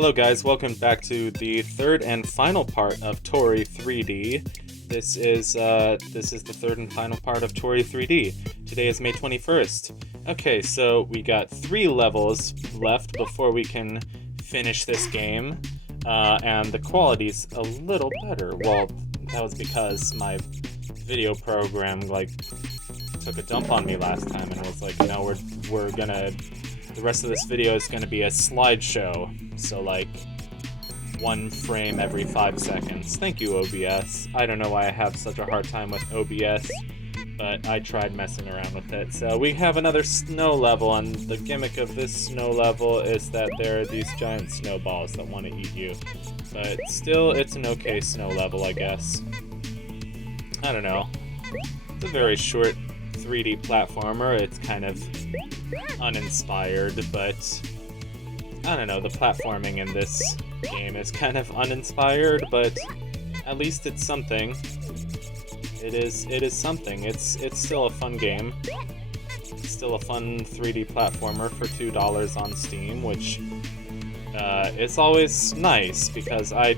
Hello guys, welcome back to the third and final part of Toree 3D. This is the third and final part of Toree 3D. Today is May 21st. Okay, so we got 3 levels left before we can finish this game. And the quality's a little better. Well, that was because my video program, took a dump on me last time and was like, no, we're gonna... The rest of this video is gonna be a slideshow. So, 1 frame every 5 seconds. Thank you, OBS. I don't know why I have such a hard time with OBS, but I tried messing around with it. So we have another snow level, and the gimmick of this snow level is that there are these giant snowballs that want to eat you. But still, it's an okay snow level, I guess. I don't know. It's a very short 3D platformer. It's kind of uninspired, but I don't know, the platforming in this game is kind of uninspired, but at least it's something. It is something. It's still a fun game. It's still a fun 3D platformer for $2 on Steam, which it's always nice because I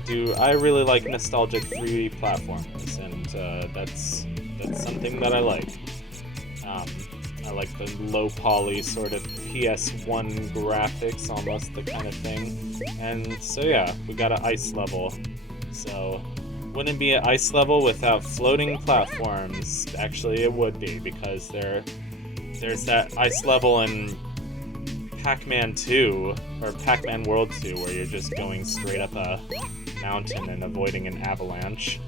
really like nostalgic 3D platformers, and that's something that I like. I like the low poly sort of PS1 graphics, almost the kind of thing. And so yeah, we got an ice level. So wouldn't be an ice level without floating platforms. Actually, it would be, because there's that ice level in Pac-Man 2, or Pac-Man World 2, where you're just going straight up a mountain and avoiding an avalanche.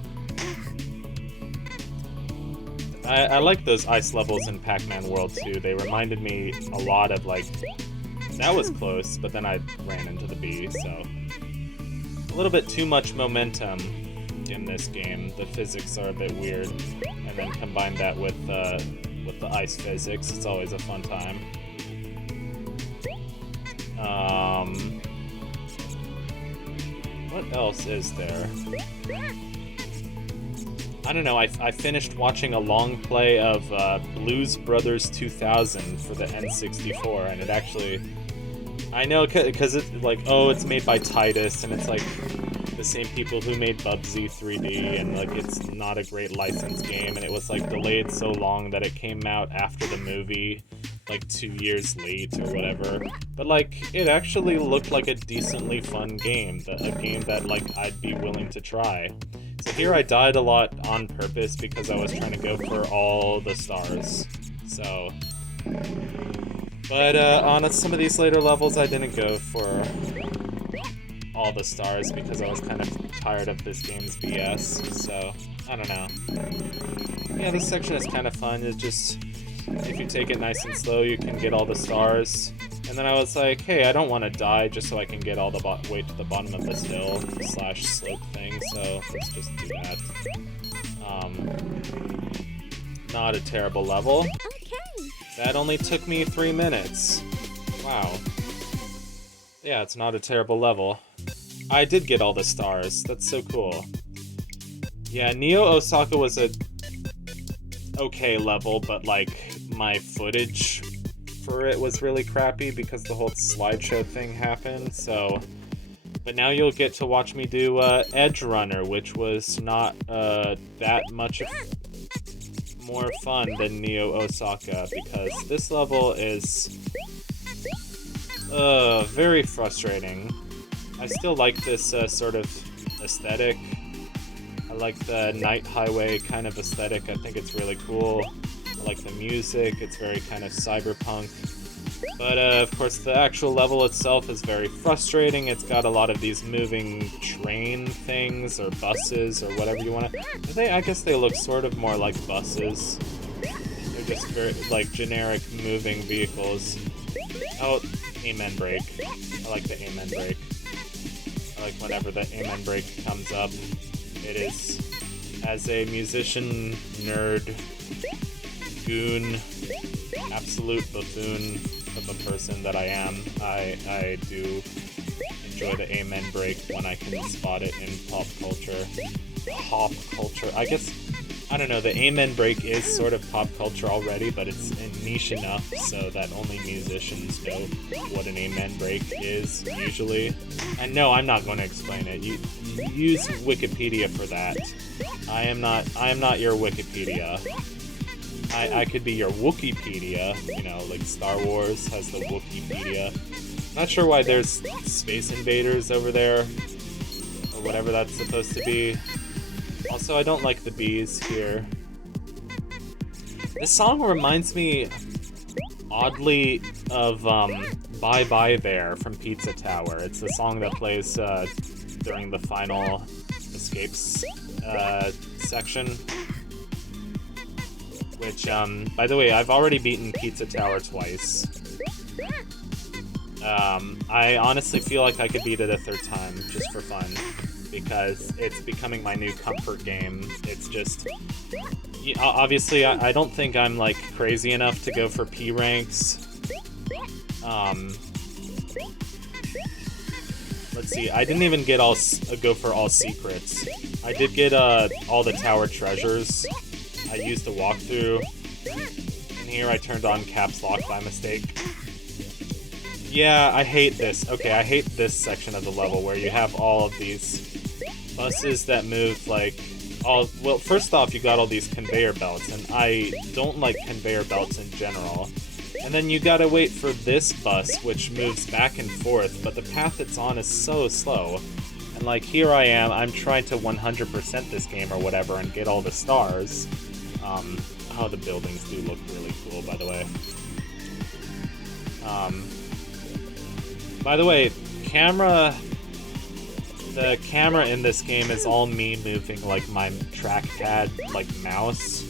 I like those ice levels in Pac-Man World 2. They reminded me a lot of, that was close, but then I ran into the bee, so... A little bit too much momentum in this game. The physics are a bit weird, and then combine that with the ice physics, it's always a fun time. What else is there? I don't know, I finished watching a long play of Blues Brothers 2000 for the N64, and it actually... I know, because it's it's made by Titus, and it's the same people who made Bubsy 3D, and it's not a great licensed game, and it was delayed so long that it came out after the movie, 2 years late or whatever. But it actually looked like a decently fun game, a game that I'd be willing to try. So here I died a lot on purpose because I was trying to go for all the stars. So, but on some of these later levels I didn't go for all the stars because I was kind of tired of this game's BS. So, I don't know. Yeah, this section is kind of fun. It's just, if you take it nice and slow, you can get all the stars. And then I was like, hey, I don't want to die just so I can get all the way to the bottom of this hill / slope thing, so let's just do that. Not a terrible level. Okay. That only took me 3 minutes. Wow. Yeah, it's not a terrible level. I did get all the stars. That's so cool. Yeah, Neo Osaka was a okay level, but my footage for it was really crappy because the whole slideshow thing happened, so... But now you'll get to watch me do Edge Runner, which was not that much more fun than Neo Osaka, because this level is very frustrating. I still like this sort of aesthetic. I like the night highway kind of aesthetic. I think it's really cool. I like the music, it's very kind of cyberpunk. But of course the actual level itself is very frustrating. It's got a lot of these moving train things, or buses, or whatever you want to... I guess they look sort of more like buses. They're just very, generic moving vehicles. Oh, amen break. I like the amen break. I like whenever the amen break comes up. It is, as a musician, nerd, goon, absolute buffoon of a person that I am, I do enjoy the amen break when I can spot it in pop culture. Pop culture. I guess I don't know, the amen break is sort of pop culture already, but it's niche enough so that only musicians know what an amen break is, usually. And no, I'm not going to explain it. You use Wikipedia for that. I am not your Wikipedia. I could be your Wookiepedia, you know, like Star Wars has the Wookiepedia. Not sure why there's Space Invaders over there, or whatever that's supposed to be. Also, I don't like the bees here. This song reminds me, oddly, of Bye Bye There from Pizza Tower. It's the song that plays during the final escapes section. Which, by the way, I've already beaten Pizza Tower twice. I honestly feel like I could beat it a third time, just for fun. Because it's becoming my new comfort game. It's just... Obviously, I don't think I'm, like, crazy enough to go for P ranks. Let's see, I didn't even get go for all secrets. I did get all the tower treasures. I used the walkthrough. And here I turned on caps lock by mistake. Yeah, I hate this. Okay, I hate this section of the level where you have all of these buses that move, like, well, first off, you got all these conveyor belts, and I don't like conveyor belts in general. And then you gotta wait for this bus, which moves back and forth, but the path it's on is so slow. And, like, here I am, I'm trying to 100% this game or whatever and get all the stars. Oh, the buildings do look really cool, by the way. By the way, the camera in this game is all me moving, like, my trackpad, like, mouse.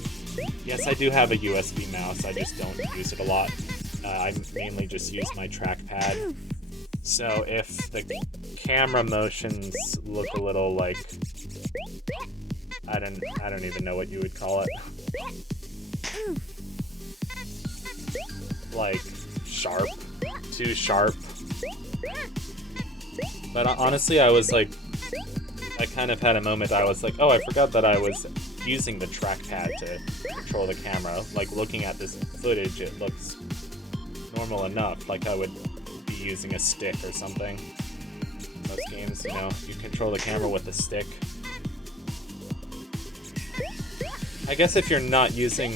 Yes, I do have a USB mouse, I just don't use it a lot. I mainly just use my trackpad. So if the camera motions look a little, like... I don't even know what you would call it. Like, sharp. Too sharp. But honestly, I was like... I kind of had a moment, I was like, oh, I forgot that I was using the trackpad to control the camera. Like, looking at this footage, it looks normal enough, like I would be using a stick or something. In most games, you know, you control the camera with a stick. I guess if you're not using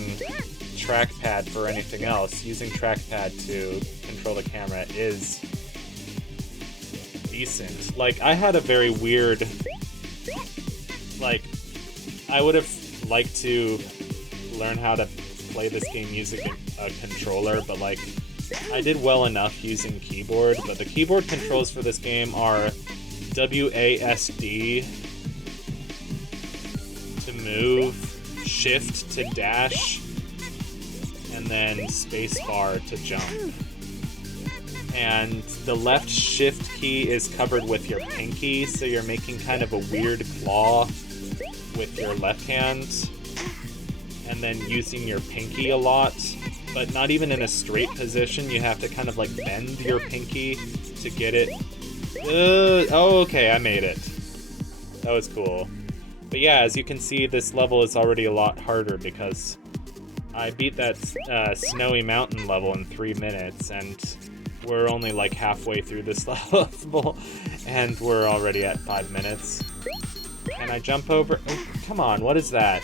trackpad for anything else, using trackpad to control the camera is decent. Like, I had a very weird... Like, I would have liked to learn how to play this game using a controller, but, like, I did well enough using keyboard, but the keyboard controls for this game are WASD to move, shift to dash, and then spacebar to jump. And the left shift key is covered with your pinky, so you're making kind of a weird claw with your left hand, and then using your pinky a lot, but not even in a straight position. You have to kind of like bend your pinky to get it. Oh, okay, I made it. That was cool. But yeah, as you can see, this level is already a lot harder because I beat that snowy mountain level in 3 minutes, and we're only like halfway through this level, and we're already at 5 minutes. Can I jump over? Oh, come on, what is that?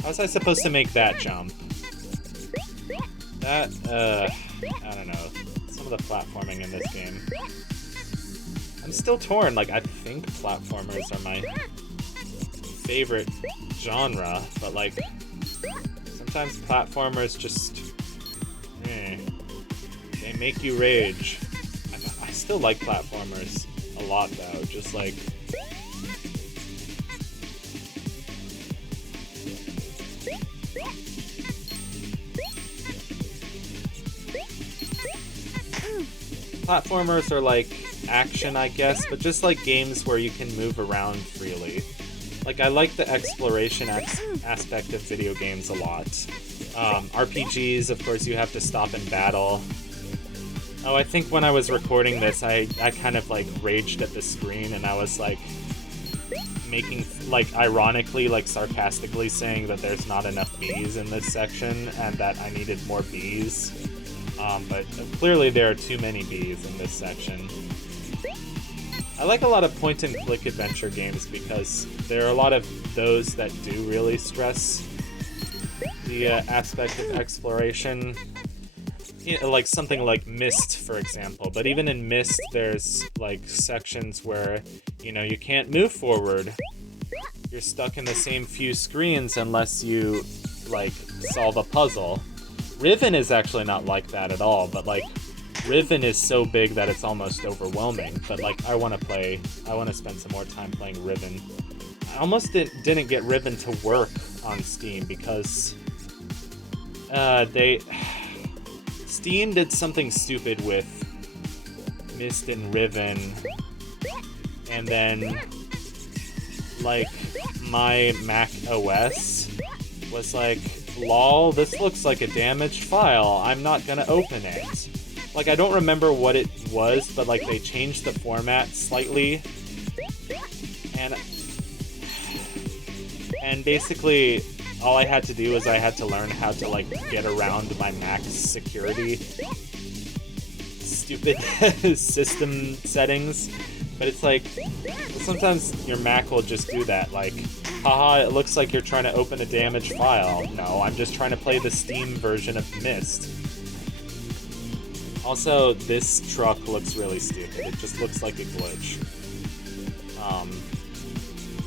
How was I supposed to make that jump? That, I don't know. Some of the platforming in this game. I'm still torn, like, I think platformers are my favorite genre, but, like, sometimes platformers just... they make you rage. I still like platformers a lot, though, just, like... Platformers are like action, I guess, but just like games where you can move around freely. Like, I like the exploration aspect of video games a lot. RPGs, of course, you have to stop and battle. Oh, I think when I was recording this, I kind of like raged at the screen, and I was like, making, like, ironically, like, sarcastically saying that there's not enough bees in this section and that I needed more bees. But clearly there are too many bees in this section. I like a lot of point-and-click adventure games because there are a lot of those that do really stress the aspect of exploration. You know, like something like Myst, for example. But even in Myst, there's like sections where, you know, you can't move forward. You're stuck in the same few screens unless you, like, solve a puzzle. Riven is actually not like that at all, but like, Riven is so big that it's almost overwhelming. But like, I want to spend some more time playing Riven. I almost didn't get Riven to work on Steam because Steam did something stupid with Myst and Riven, and then, like, my Mac OS was like, lol, this looks like a damaged file, I'm not gonna open it. Like, I don't remember what it was, but like, they changed the format slightly, and basically, all I had to do was I had to learn how to, like, get around my Mac's security stupid system settings. But it's like, sometimes your Mac will just do that, like, haha, it looks like you're trying to open a damaged file. No, I'm just trying to play the Steam version of Myst. Also, this truck looks really stupid. It just looks like a glitch.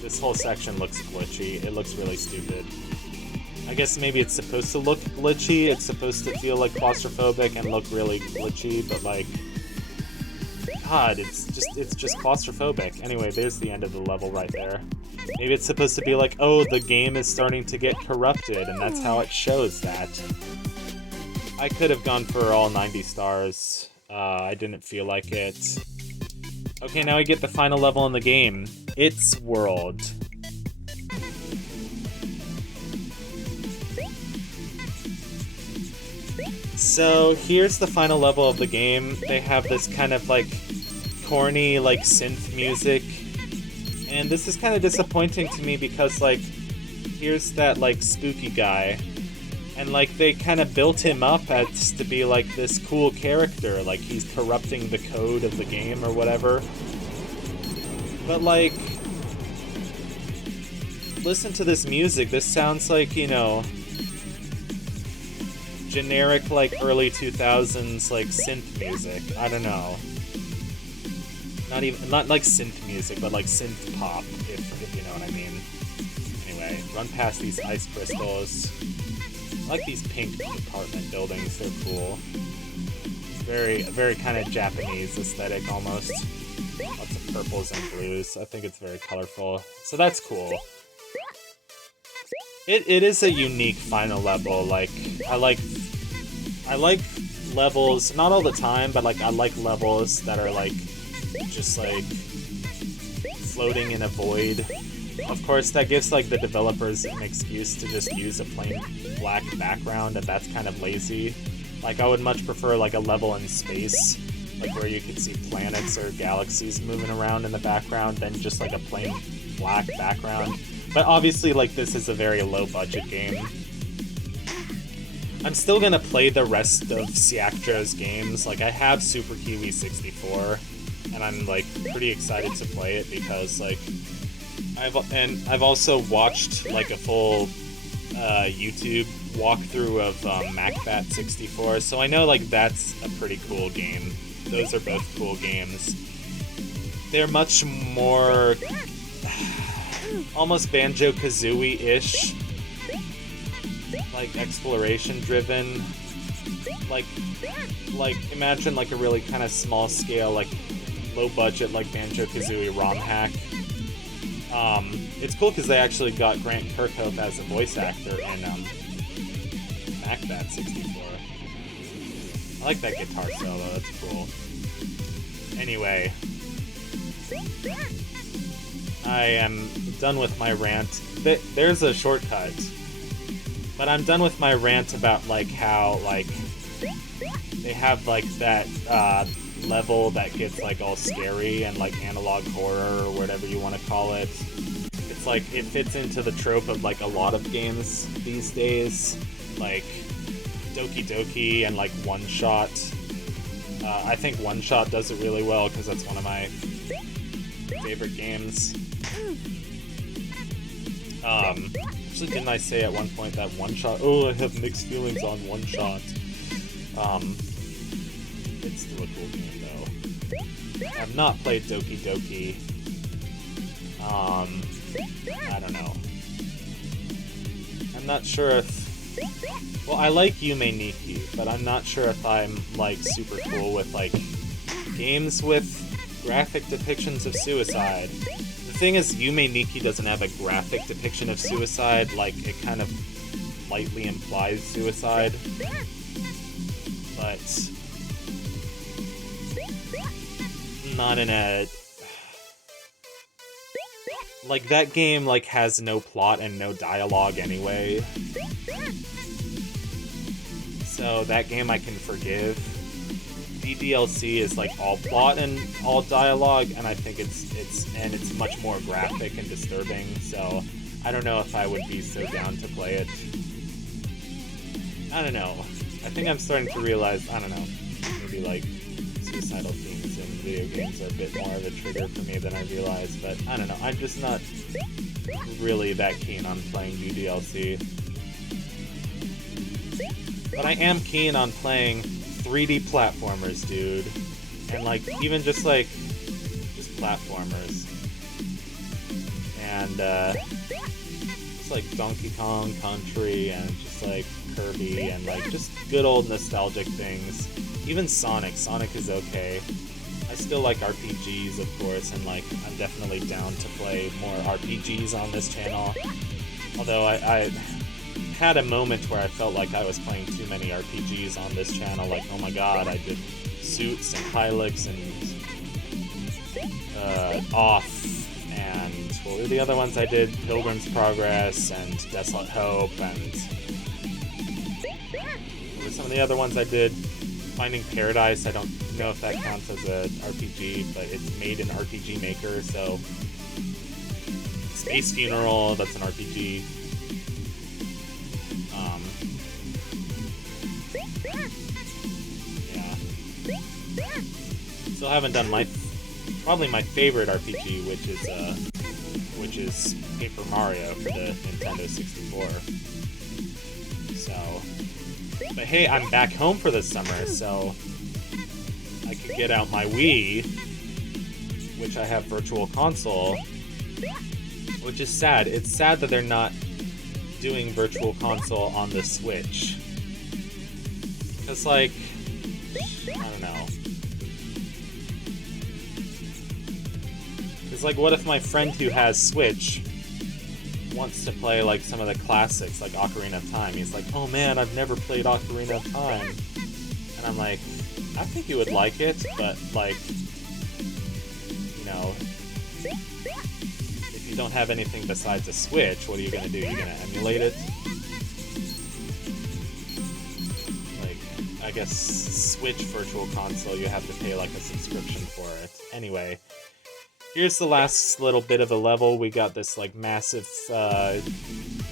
This whole section looks glitchy. It looks really stupid. I guess maybe it's supposed to look glitchy, it's supposed to feel like claustrophobic and look really glitchy, but like, God, it's just claustrophobic. Anyway, there's the end of the level right there. Maybe it's supposed to be like, oh, the game is starting to get corrupted, and that's how it shows that. I could have gone for all 90 stars. I didn't feel like it. Okay, now we get the final level in the game. It's World. So here's the final level of the game. They have this kind of like corny like synth music, and this is kind of disappointing to me because like here's that like spooky guy, and like they kind of built him up as to be like this cool character, like he's corrupting the code of the game or whatever. But like, listen to this music. This sounds like, you know, generic, like, early 2000s, like, synth music. I don't know. Not like synth music, but like synth pop, if you know what I mean. Anyway, run past these ice crystals. I like these pink apartment buildings, they're cool. Very kind of Japanese aesthetic, almost. Lots of purples and blues. I think it's very colorful. So that's cool. It is a unique final level. Like, I like levels, not all the time, but like I like levels that are like just like floating in a void. Of course, that gives like the developers an excuse to just use a plain black background, and that's kind of lazy. Like, I would much prefer like a level in space, like where you could see planets or galaxies moving around in the background, than just like a plain black background. But obviously, like, this is a very low-budget game. I'm still gonna play the rest of Siakjo's games. Like, I have Super Kiwi 64, and I'm, like, pretty excited to play it because, like, I've also watched, like, a full YouTube walkthrough of MacBat 64, so I know, like, that's a pretty cool game. Those are both cool games. They're much more almost Banjo-Kazooie-ish, like exploration-driven. Like imagine like a really kind of small-scale, like low-budget, like Banjo-Kazooie ROM hack. It's cool because they actually got Grant Kirkhope as a voice actor in MacBat 64. I like that guitar solo. That's cool. Anyway. I am done with my rant. There's a shortcut. But I'm done with my rant about, like, how, like, they have, like, that, level that gets like all scary and like analog horror or whatever you want to call it. It's like it fits into the trope of like a lot of games these days, like Doki Doki and like One Shot. I think One Shot does it really well because that's one of my favorite games. Actually, didn't I say at one point that One Shot? Oh, I have mixed feelings on One Shot. It's still a cool game though. I have not played Doki Doki. I don't know. I'm not sure if... Well, I like Yume Nikki, but I'm not sure if I'm, like, super cool with, like, games with graphic depictions of suicide. The thing is, Yume Nikki doesn't have a graphic depiction of suicide, like, it kind of lightly implies suicide. But... not in a... Like, that game, like, has no plot and no dialogue anyway. So that game I can forgive. DDLC is, like, all plot and all dialogue, and I think it's much more graphic and disturbing, so I don't know if I would be so down to play it. I don't know. I think I'm starting to realize, I don't know, maybe, like, suicidal themes in video games are a bit more of a trigger for me than I realized, but I don't know, I'm just not really that keen on playing UDLC. But I am keen on playing 3D platformers, dude. And like, even just platformers. And just like Donkey Kong Country and just like Kirby and like just good old nostalgic things. Even Sonic is okay. I still like RPGs, of course, and like I'm definitely down to play more RPGs on this channel. Although I had a moment where I felt like I was playing too many RPGs on this channel. Like, oh my god, I did Suits and Hylix and Off, and what were the other ones I did? Pilgrim's Progress and Desolate Hope, and what were some of the other ones I did? Finding Paradise, I don't know if that counts as a RPG, but it's made in RPG Maker, so Space Funeral, that's an RPG. Yeah. Still haven't done probably my favorite RPG, which is Paper Mario for the Nintendo 64. So, but hey, I'm back home for the summer, so I could get out my Wii, which I have Virtual Console, which is sad. It's sad that they're not doing Virtual Console on the Switch. Because, like, I don't know. Because, like, what if my friend who has Switch wants to play, like, some of the classics, like Ocarina of Time? He's like, oh man, I've never played Ocarina of Time. And I'm like, I think you would like it, but, like, you know, if you don't have anything besides a Switch, what are you gonna do? You're gonna emulate it? Like, I guess Switch Virtual Console, you have to pay, like, a subscription for it. Anyway, here's the last little bit of the level. We got this, like, massive,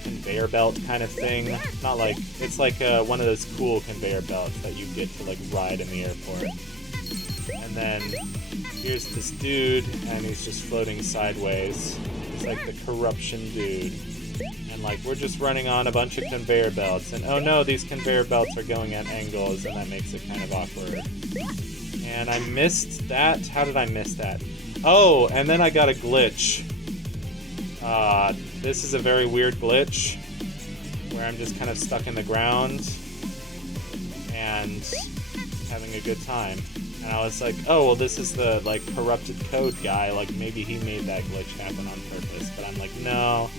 conveyor belt kind of thing. Not like, it's like one of those cool conveyor belts that you get to like ride in the airport. And then here's this dude, and he's just floating sideways. He's like the corruption dude. And like, we're just running on a bunch of conveyor belts, and oh no, these conveyor belts are going at angles, and that makes it kind of awkward. And I missed that? How did I miss that? Oh, and then I got a glitch. This is a very weird glitch where I'm just kind of stuck in the ground and having a good time. And I was like, oh, well, this is the, like, corrupted code guy. Like, maybe he made that glitch happen on purpose. But I'm like, no,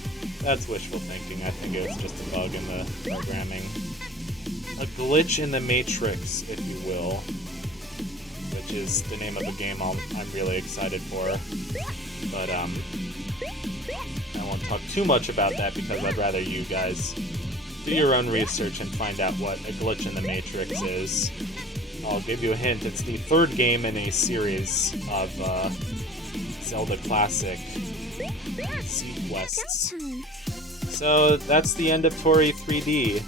that's wishful thinking. I think it was just a bug in the programming. A glitch in the Matrix, if you will. Which is the name of a game I'm really excited for. But, I won't talk too much about that because I'd rather you guys do your own research and find out what a glitch in the Matrix is. I'll give you a hint. It's the third game in a series of Zelda Classic quests. So that's the end of Toree 3D.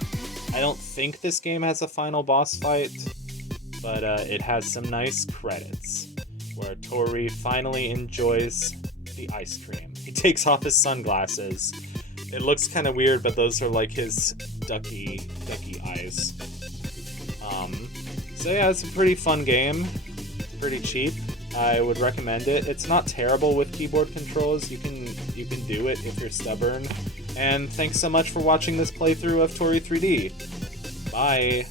I don't think this game has a final boss fight, but it has some nice credits, where Toree finally enjoys the ice cream. He takes off his sunglasses. It looks kind of weird, but those are like his ducky eyes. So yeah, it's a pretty fun game. Pretty cheap. I would recommend it. It's not terrible with keyboard controls. You can do it if you're stubborn. And thanks so much for watching this playthrough of Toree 3D. Bye!